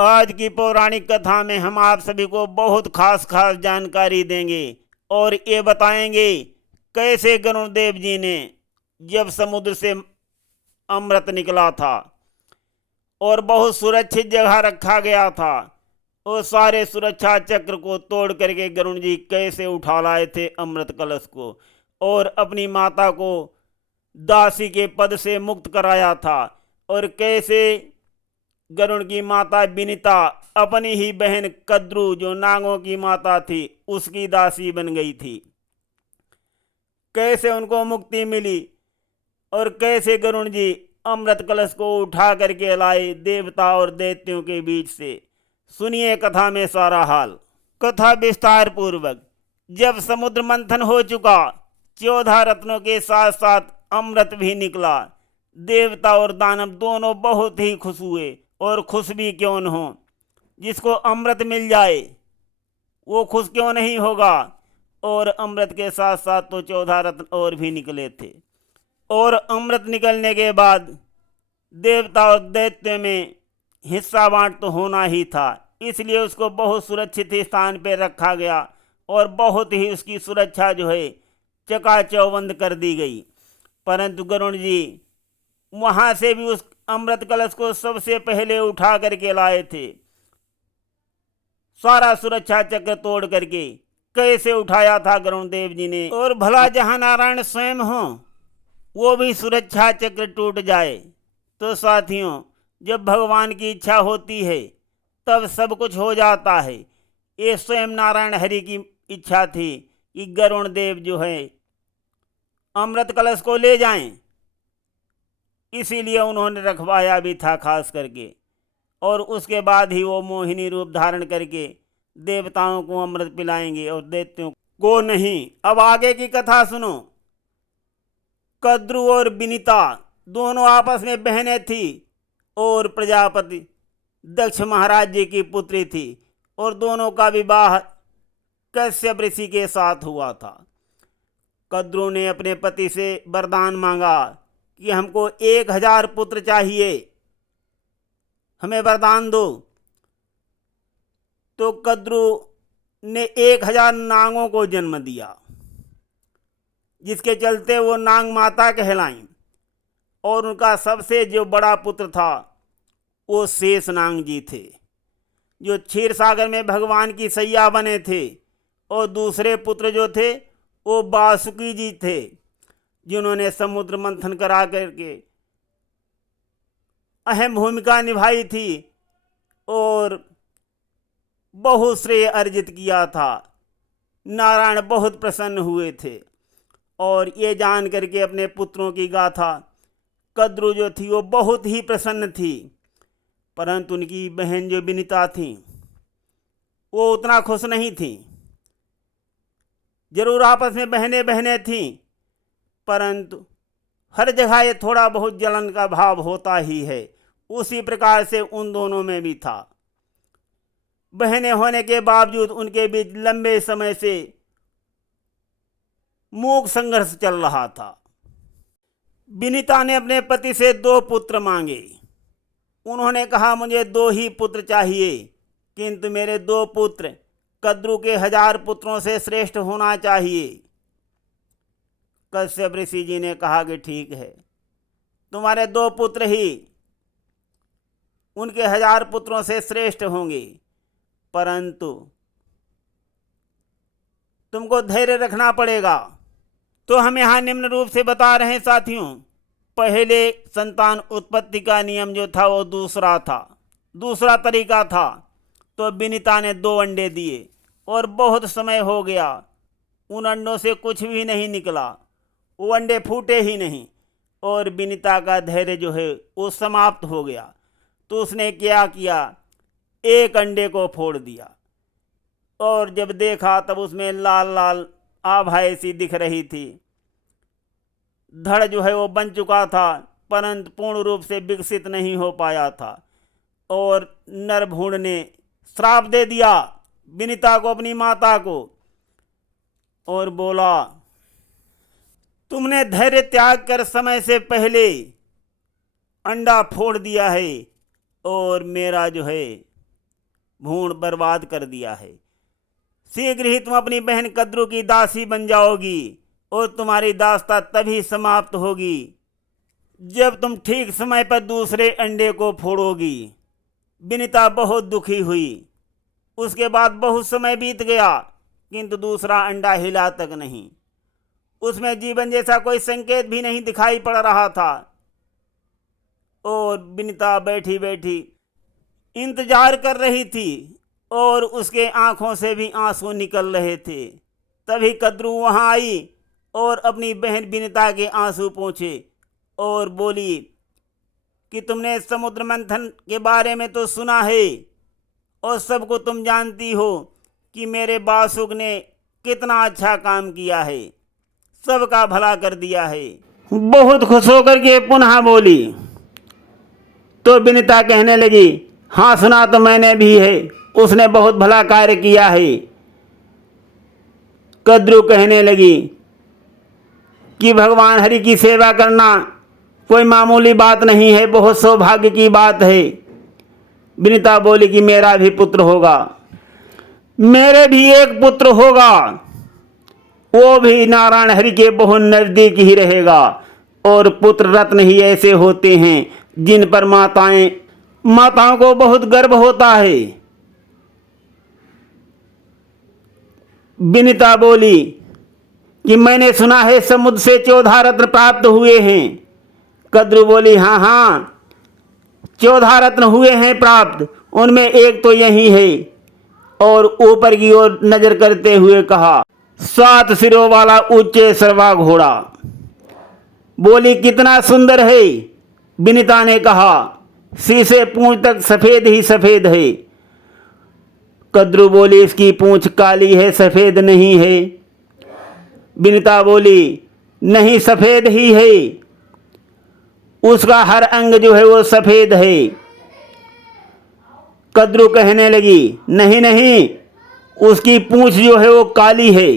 आज की पौराणिक कथा में हम आप सभी को बहुत खास खास जानकारी देंगे और ये बताएंगे कैसे गरुड़ देव जी ने जब समुद्र से अमृत निकला था और बहुत सुरक्षित जगह रखा गया था, और सारे सुरक्षा चक्र को तोड़ करके गरुड़ जी कैसे उठा लाए थे अमृत कलश को, और अपनी माता को दासी के पद से मुक्त कराया था, और कैसे गरुड़ की माता विनिता अपनी ही बहन कद्रू जो नागों की माता थी उसकी दासी बन गई थी, कैसे उनको मुक्ति मिली, और कैसे गरुड़ जी अमृत कलश को उठा करके लाए देवता और दैत्यों के बीच से। सुनिए कथा में सारा हाल। कथा विस्तार पूर्वक। जब समुद्र मंथन हो चुका, 14 रत्नों के साथ साथ अमृत भी निकला, देवता और दानव दोनों बहुत ही खुश हुए, और खुश भी क्यों न हो, जिसको अमृत मिल जाए वो खुश क्यों नहीं होगा। और अमृत के साथ साथ तो 14 रत्न और भी निकले थे, और अमृत निकलने के बाद देवता और दैत्य में हिस्सा बांट तो होना ही था, इसलिए उसको बहुत सुरक्षित स्थान पर रखा गया, और बहुत ही उसकी सुरक्षा जो है चकाचौबंद कर दी गई। परंतु गरुड़ जी वहां से भी उस अमृत कलश को सबसे पहले उठा करके लाए थे, सारा सुरक्षा चक्र तोड़ करके। कैसे उठाया था गरुड़ देव जी ने, और भला जहां नारायण स्वयं हो वो भी सुरक्षा चक्र टूट जाए तो साथियों, जब भगवान की इच्छा होती है तब सब कुछ हो जाता है। ये स्वयं नारायण हरि की इच्छा थी कि गरुड़ देव जो है अमृत कलश को ले जाएं, इसीलिए उन्होंने रखवाया भी था खास करके, और उसके बाद ही वो मोहिनी रूप धारण करके देवताओं को अमृत पिलाएंगे और दैत्यों को नहीं। अब आगे की कथा सुनो। कद्रू और विनिता दोनों आपस में बहनें थी, और प्रजापति दक्ष महाराज जी की पुत्री थी, और दोनों का विवाह कश्यप ऋषि के साथ हुआ था। कद्रू ने अपने पति से वरदान मांगा कि हमको 1000 पुत्र चाहिए, हमें वरदान दो। तो कद्रू ने 1000 नांगों को जन्म दिया, जिसके चलते वो नांग माता कहलाईं, और उनका सबसे जो बड़ा पुत्र था वो शेष नांग जी थे, जो क्षीर सागर में भगवान की सैया बने थे। और दूसरे पुत्र जो थे वो वासुकी जी थे, जिन्होंने समुद्र मंथन करा करके अहम भूमिका निभाई थी और बहुत श्रेय अर्जित किया था। नारायण बहुत प्रसन्न हुए थे, और ये जान करके अपने पुत्रों की गाथा कद्रू जो थी वो बहुत ही प्रसन्न थी। परंतु उनकी बहन जो विनिता थी वो उतना खुश नहीं थी। जरूर आपस में बहनें बहनें थीं, परंतु हर जगह ये थोड़ा बहुत जलन का भाव होता ही है, उसी प्रकार से उन दोनों में भी था। बहनें होने के बावजूद उनके बीच लंबे समय से मूक संघर्ष चल रहा था। विनिता ने अपने पति से 2 पुत्र मांगे। उन्होंने कहा मुझे 2 ही पुत्र चाहिए, किंतु मेरे 2 पुत्र कद्रू के 1000 पुत्रों से श्रेष्ठ होना चाहिए। कश्यप ऋषि जी ने कहा कि ठीक है, तुम्हारे 2 पुत्र ही उनके 1000 पुत्रों से श्रेष्ठ होंगे, परंतु तुमको धैर्य रखना पड़ेगा। तो हम यहाँ निम्न रूप से बता रहे हैं साथियों। पहले संतान उत्पत्ति का नियम जो था वो दूसरा था, दूसरा तरीका था। तो विनिता ने 2 अंडे दिए, और बहुत समय हो गया उन अंडों से कुछ भी नहीं निकला, वो अंडे फूटे ही नहीं, और विनिता का धैर्य जो है वो समाप्त हो गया। तो उसने क्या किया, एक अंडे को फोड़ दिया, और जब देखा तब उसमें लाल लाल आभाएं सी दिख रही थी। धड़ जो है वो बन चुका था, परंतु पूर्ण रूप से विकसित नहीं हो पाया था। और नरभूण ने श्राप दे दिया विनिता को, अपनी माता को, और बोला तुमने धैर्य त्याग कर समय से पहले अंडा फोड़ दिया है, और मेरा जो है भूण बर्बाद कर दिया है। शीघ्र ही तुम अपनी बहन कद्रू की दासी बन जाओगी और तुम्हारी दास्ता तभी समाप्त होगी जब तुम ठीक समय पर दूसरे अंडे को फोड़ोगी। विनीता बहुत दुखी हुई। उसके बाद बहुत समय बीत गया किंतु दूसरा अंडा हिला तक नहीं। उसमें जीवन जैसा कोई संकेत भी नहीं दिखाई पड़ रहा था और विनीता बैठी बैठी इंतजार कर रही थी और उसके आंखों से भी आंसू निकल रहे थे। तभी कद्रू वहां आई और अपनी बहन विनीता के आंसू पोंछे और बोली कि तुमने समुद्र मंथन के बारे में तो सुना है और सबको तुम जानती हो कि मेरे बासुक ने कितना अच्छा काम किया है, सबका भला कर दिया है। बहुत खुश होकर के पुनः बोली तो विनीता कहने लगी, हाँ सुना तो मैंने भी है, उसने बहुत भला कार्य किया है। कद्रू कहने लगी कि भगवान हरि की सेवा करना कोई मामूली बात नहीं है, बहुत सौभाग्य की बात है। विनीता बोली कि मेरा भी पुत्र होगा, मेरे भी एक पुत्र होगा, वो भी नारायण हरि के बहुत नजदीक ही रहेगा। और पुत्र रत्न ही ऐसे होते हैं जिन पर माताओं को बहुत गर्व होता है। विनीता बोली कि मैंने सुना है समुद्र से 14 रत्न प्राप्त हुए हैं। कद्रू बोली, हाँ हाँ 14 रत्न हुए हैं प्राप्त, उनमें एक तो यही है। और ऊपर की ओर नजर करते हुए कहा, 7 सिरों वाला ऊंचे सरवा घोड़ा। बोली कितना सुंदर है। विनीता ने कहा, सिर से पूंछ तक सफेद ही सफेद है। कद्रू बोली इसकी पूंछ काली है, सफेद नहीं है। विनीता बोली नहीं सफेद ही है, उसका हर अंग जो है वो सफेद है। कद्रू कहने लगी, नहीं नहीं उसकी पूंछ जो है वो काली है।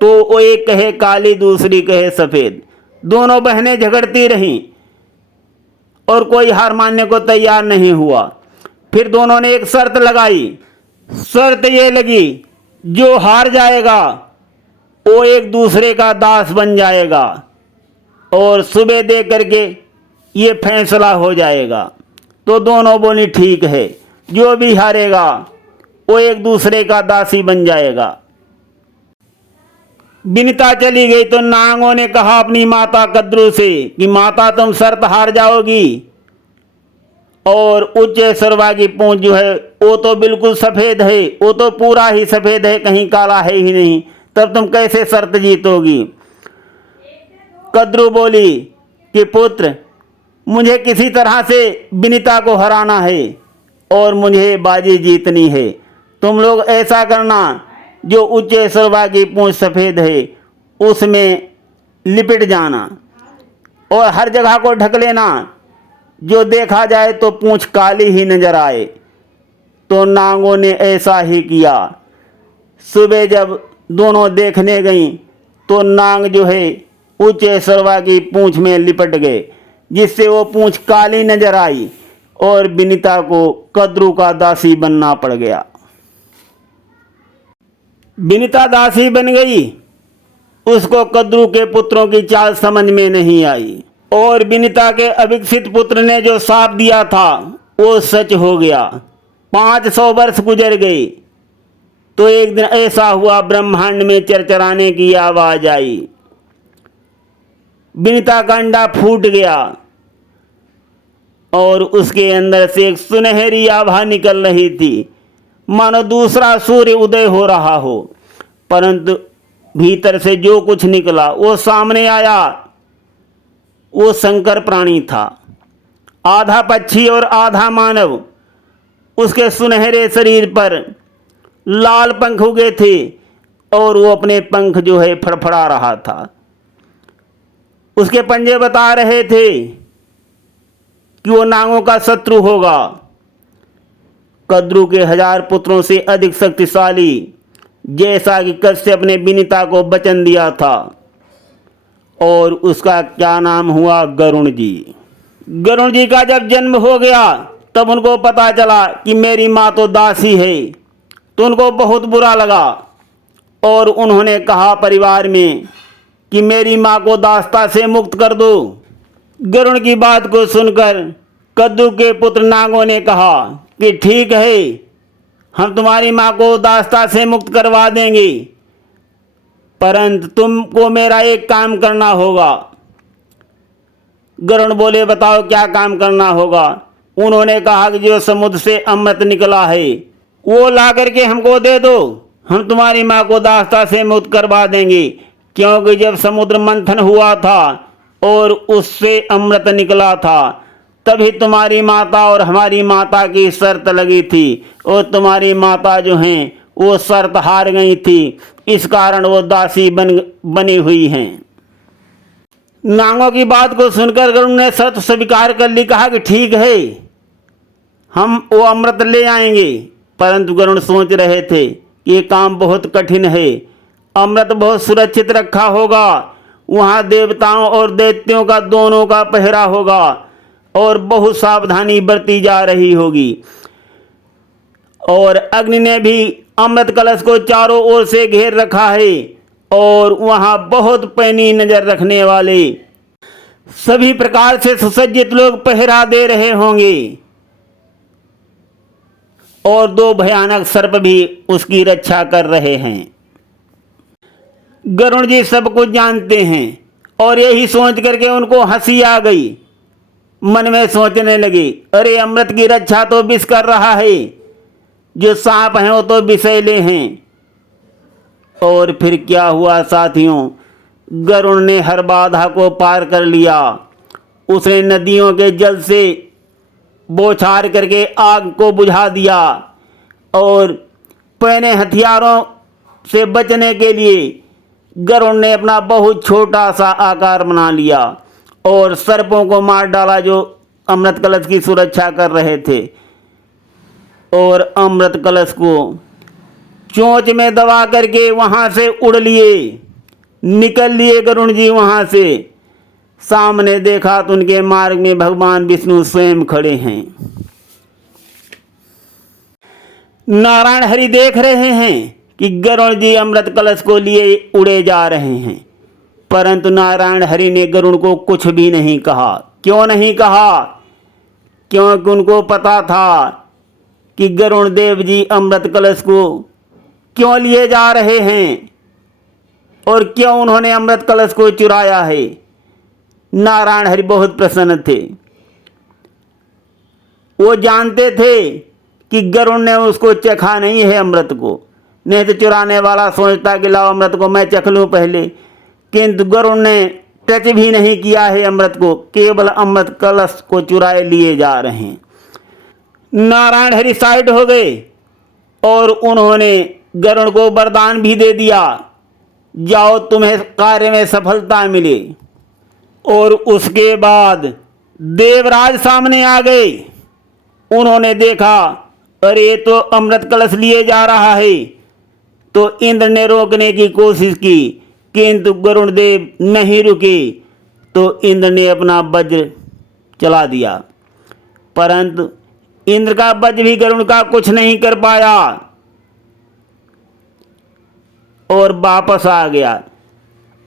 तो वो एक कहे काली, दूसरी कहे सफेद। दोनों बहनें झगड़ती रहीं और कोई हार मानने को तैयार नहीं हुआ। फिर दोनों ने एक शर्त लगाई। शर्त ये लगी, जो हार जाएगा वो एक दूसरे का दास बन जाएगा और सुबह दे करके ये फैसला हो जाएगा। तो दोनों बोली ठीक है, जो भी हारेगा वो एक दूसरे का दासी बन जाएगा। विनीता चली गई तो नांगों ने कहा अपनी माता कद्रू से कि माता तुम शर्त हार जाओगी और उच्च सरवा की पूंछ जो है वो तो बिल्कुल सफ़ेद है, वो तो पूरा ही सफ़ेद है, कहीं काला है ही नहीं, तब तुम कैसे शर्त जीतोगी। कद्रू बोली कि पुत्र मुझे किसी तरह से विनीता को हराना है और मुझे बाजी जीतनी है। तुम लोग ऐसा करना, जो उच्च सरवा की पूंछ सफ़ेद है उसमें लिपट जाना और हर जगह को ढक लेना, जो देखा जाए तो पूंछ काली ही नजर आए। तो नांगों ने ऐसा ही किया। सुबह जब दोनों देखने गईं तो नांग जो है उच्च सरवा की पूंछ में लिपट गए, जिससे वो पूंछ काली नजर आई और विनीता को कद्रू का दासी बनना पड़ गया। विनीता दासी बन गई। उसको कद्रू के पुत्रों की चाल समझ में नहीं आई और विनीता के अविकसित पुत्र ने जो शाप दिया था वो सच हो गया। 500 वर्ष गुजर गए तो एक दिन ऐसा हुआ, ब्रह्मांड में चरचराने की आवाज आई। विनीता का अंडा फूट गया और उसके अंदर से एक सुनहरी आभा निकल रही थी, मानो दूसरा सूर्य उदय हो रहा हो। परंतु भीतर से जो कुछ निकला वो सामने आया, वो शंकर प्राणी था, आधा पक्षी और आधा मानव। उसके सुनहरे शरीर पर लाल पंख उगे थे और वो अपने पंख जो है फड़फड़ा रहा था। उसके पंजे बता रहे थे कि वो नागों का शत्रु होगा। कद्रू के 1000 पुत्रों से अधिक शक्तिशाली, जैसा कि कश्यप ने विनीता को वचन दिया था। और उसका क्या नाम हुआ, गरुण जी। गरुण जी का जब जन्म हो गया तब उनको पता चला कि मेरी माँ तो दासी है, तो उनको बहुत बुरा लगा और उन्होंने कहा परिवार में कि मेरी माँ को दासता से मुक्त कर दो। गरुड़ की बात को सुनकर कद्दू के पुत्र नागों ने कहा कि ठीक है, हम तुम्हारी माँ को दासता से मुक्त करवा देंगे, परंतु तुमको मेरा एक काम करना होगा। गरुड़ बोले, बताओ क्या काम करना होगा। उन्होंने कहा कि जो समुद्र से अमृत निकला है वो ला करके हमको दे दो, हम तुम्हारी माँ को दासता से मुक्त करवा देंगे। क्योंकि जब समुद्र मंथन हुआ था और उससे अमृत निकला था, तभी तुम्हारी माता और हमारी माता की शर्त लगी थी, और तुम्हारी माता जो हैं वो शर्त हार गई थी, इस कारण वो दासी बनी हुई हैं। नागों की बात को सुनकर गरुड़ ने शर्त स्वीकार कर ली, कहा कि ठीक है, हम वो अमृत ले आएंगे। परंतु गरुड़ सोच रहे थे कि ये काम बहुत कठिन है, अमृत बहुत सुरक्षित रखा होगा, वहाँ देवताओं और दैत्यों का दोनों का पहरा होगा और बहुत सावधानी बरती जा रही होगी। और अग्नि ने भी अमृत कलश को चारों ओर से घेर रखा है और वहाँ बहुत पैनी नजर रखने वाले सभी प्रकार से सुसज्जित लोग पहरा दे रहे होंगे, और दो भयानक सर्प भी उसकी रक्षा कर रहे हैं। गरुड़ जी सब कुछ जानते हैं और यही सोच करके उनको हंसी आ गई। मन में सोचने लगे, अरे अमृत की रक्षा तो विष कर रहा है, जो सांप हैं वो तो विषैले हैं। और फिर क्या हुआ साथियों, गरुड़ ने हर बाधा को पार कर लिया। उसने नदियों के जल से बौछार करके आग को बुझा दिया और पैने हथियारों से बचने के लिए गरुड़ ने अपना बहुत छोटा सा आकार बना लिया और सर्पों को मार डाला जो अमृत कलश की सुरक्षा कर रहे थे, और अमृत कलश को चोंच में दबा करके वहाँ से उड़ लिए, निकल लिए गरुड़ जी वहाँ से। सामने देखा तो उनके मार्ग में भगवान विष्णु स्वयं खड़े हैं। नारायण हरि देख रहे हैं कि गरुड़ जी अमृत कलश को लिए उड़े जा रहे हैं, परंतु नारायण हरि ने गरुड़ को कुछ भी नहीं कहा। क्यों नहीं कहा? क्योंकि उनको पता था कि गरुड़ देव जी अमृत कलश को क्यों लिए जा रहे हैं और क्यों उन्होंने अमृत कलश को चुराया है। नारायण हरि बहुत प्रसन्न थे। वो जानते थे कि गरुड़ ने उसको चखा नहीं है अमृत को, नहीं तो चुराने वाला सोचता कि लाओ अमृत को मैं चख लूँ पहले, किंतु गरुड़ ने टच भी नहीं किया है अमृत को, केवल अमृत कलश को चुराए लिए जा रहे हैं। नारायण हरि साइड हो गए और उन्होंने गरुड़ को वरदान भी दे दिया, जाओ तुम्हें कार्य में सफलता मिले। और उसके बाद देवराज सामने आ गए। उन्होंने देखा, अरे तो अमृत कलश लिए जा रहा है, तो इंद्र ने रोकने की कोशिश की, किंतु गरुड़ देव नहीं रुके, तो इंद्र ने अपना वज्र चला दिया, परंतु इंद्र का वज्र भी गरुड़ का कुछ नहीं कर पाया और वापस आ गया।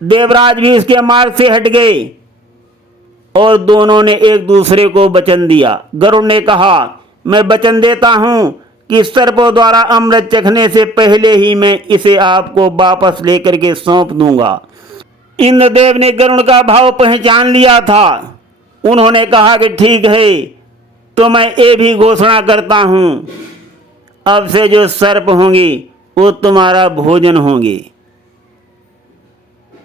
देवराज भी इसके मार्ग से हट गए और दोनों ने एक दूसरे को वचन दिया। गरुड़ ने कहा, मैं वचन देता हूं कि सर्पों द्वारा अमृत चखने से पहले ही मैं इसे आपको वापस लेकर के सौंप दूंगा। इंद्रदेव ने गरुड़ का भाव पहचान लिया था। उन्होंने कहा कि ठीक है, तो मैं ये भी घोषणा करता हूं, अब से जो सर्प होंगे वो तुम्हारा भोजन होंगे।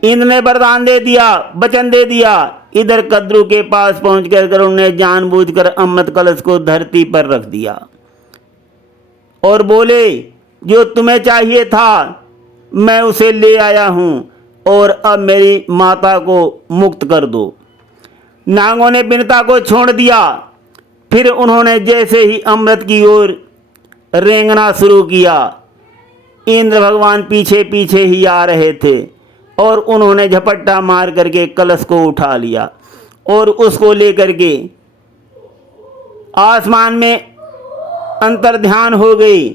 इंद्र ने वरदान दे दिया, वचन दे दिया। इधर कद्रू के पास पहुंचकर गरुड़ ने जानबूझकर अमृत कलश को धरती पर रख दिया और बोले, जो तुम्हें चाहिए था मैं उसे ले आया हूं और अब मेरी माता को मुक्त कर दो। नागों ने विनता को छोड़ दिया। फिर उन्होंने जैसे ही अमृत की ओर रेंगना शुरू किया, इंद्र भगवान पीछे पीछे ही आ रहे थे और उन्होंने झपट्टा मार करके कलश को उठा लिया और उसको लेकर के आसमान में अंतर्ध्यान हो गई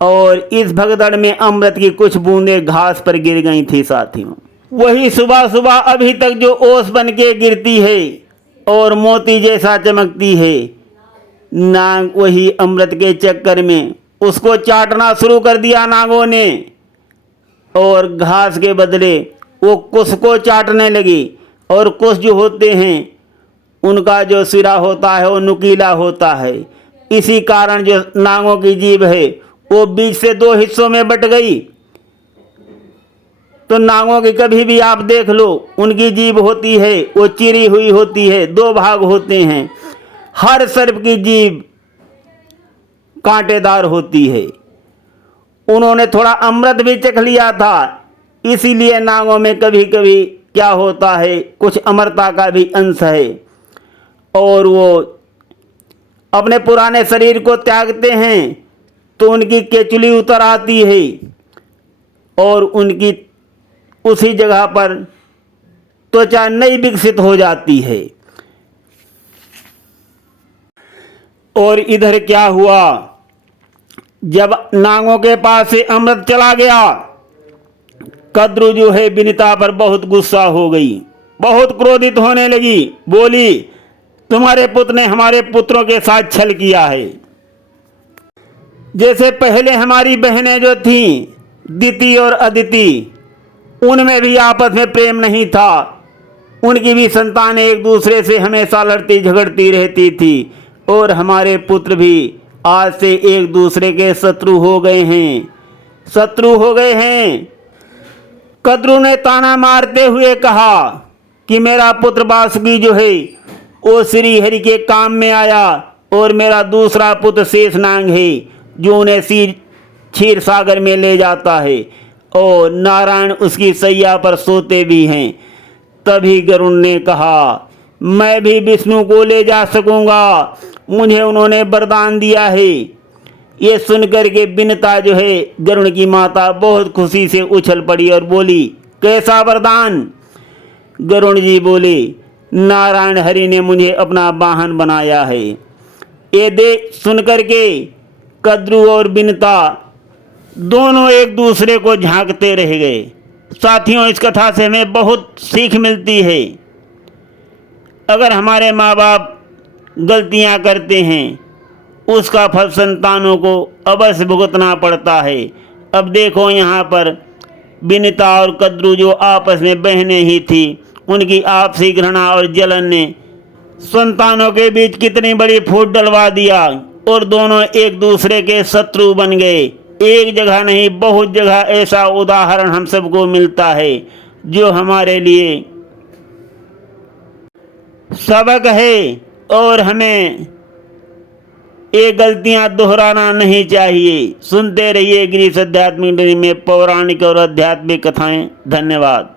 और इस भगदड़ में अमृत की कुछ बूंदें घास पर गिर गई थी साथियों। वही सुबह सुबह अभी तक जो ओस बन के गिरती है और मोती जैसा चमकती है, नाग वही अमृत के चक्कर में उसको चाटना शुरू कर दिया नागों ने, और घास के बदले वो कुश को चाटने लगी। और कुश जो होते हैं उनका जो सिरा होता है वो नुकीला होता है, इसी कारण जो नागों की जीभ है वो बीच से दो हिस्सों में बट गई। तो नागों की कभी भी आप देख लो, उनकी जीभ होती है वो चिरी हुई होती है, दो भाग होते हैं। हर सर्प की जीभ कांटेदार होती है। उन्होंने थोड़ा अमृत भी चख लिया था, इसीलिए नागों में कभी कभी क्या होता है, कुछ अमरता का भी अंश है और वो अपने पुराने शरीर को त्यागते हैं तो उनकी केचुली उतर आती है और उनकी उसी जगह पर त्वचा नई विकसित हो जाती है। और इधर क्या हुआ, जब नागों के पास से अमृत चला गया, कद्रू जो है विनीता पर बहुत गुस्सा हो गई, बहुत क्रोधित होने लगी। बोली, तुम्हारे पुत्र ने हमारे पुत्रों के साथ छल किया है। जैसे पहले हमारी बहनें जो थीं, दिति और अदिति, उनमें भी आपस में प्रेम नहीं था। उनकी भी संतानें एक दूसरे से हमेशा लड़ती झगड़ती रहती थी और हमारे पुत्र भी आज से एक दूसरे के शत्रु हो गए हैं। कद्रू ने ताना मारते हुए कहा कि मेरा पुत्र वासुकी जो है वो श्री हरि के काम में आया और मेरा दूसरा पुत्र शेषनाग है जो उन्हें क्षीर सागर में ले जाता है और नारायण उसकी सैया पर सोते भी हैं। तभी गरुड़ ने कहा, मैं भी विष्णु को ले जा सकूंगा, मुझे उन्होंने वरदान दिया है। ये सुनकर के विनीता जो है गरुड़ की माता बहुत खुशी से उछल पड़ी और बोली, कैसा वरदान? गरुड़ जी बोले, नारायण हरि ने मुझे अपना वाहन बनाया है। ये देख सुनकर के कद्रू और विनीता दोनों एक दूसरे को झांकते रह गए। साथियों, इस कथा से हमें बहुत सीख मिलती है। अगर हमारे माँ बाप गलतियाँ करते हैं उसका फल संतानों को अवश्य भुगतना पड़ता है। अब देखो यहाँ पर विनीता और कद्रू जो आपस में बहनें ही थी, उनकी आपसी घृणा और जलन ने संतानों के बीच कितनी बड़ी फूट डलवा दिया और दोनों एक दूसरे के शत्रु बन गए। एक जगह नहीं, बहुत जगह ऐसा उदाहरण हम सबको मिलता है जो हमारे लिए सबक है और हमें ये गलतियां दोहराना नहीं चाहिए। सुनते रहिए गिरीश आध्यात्मिक में पौराणिक और आध्यात्मिक कथाएं। धन्यवाद।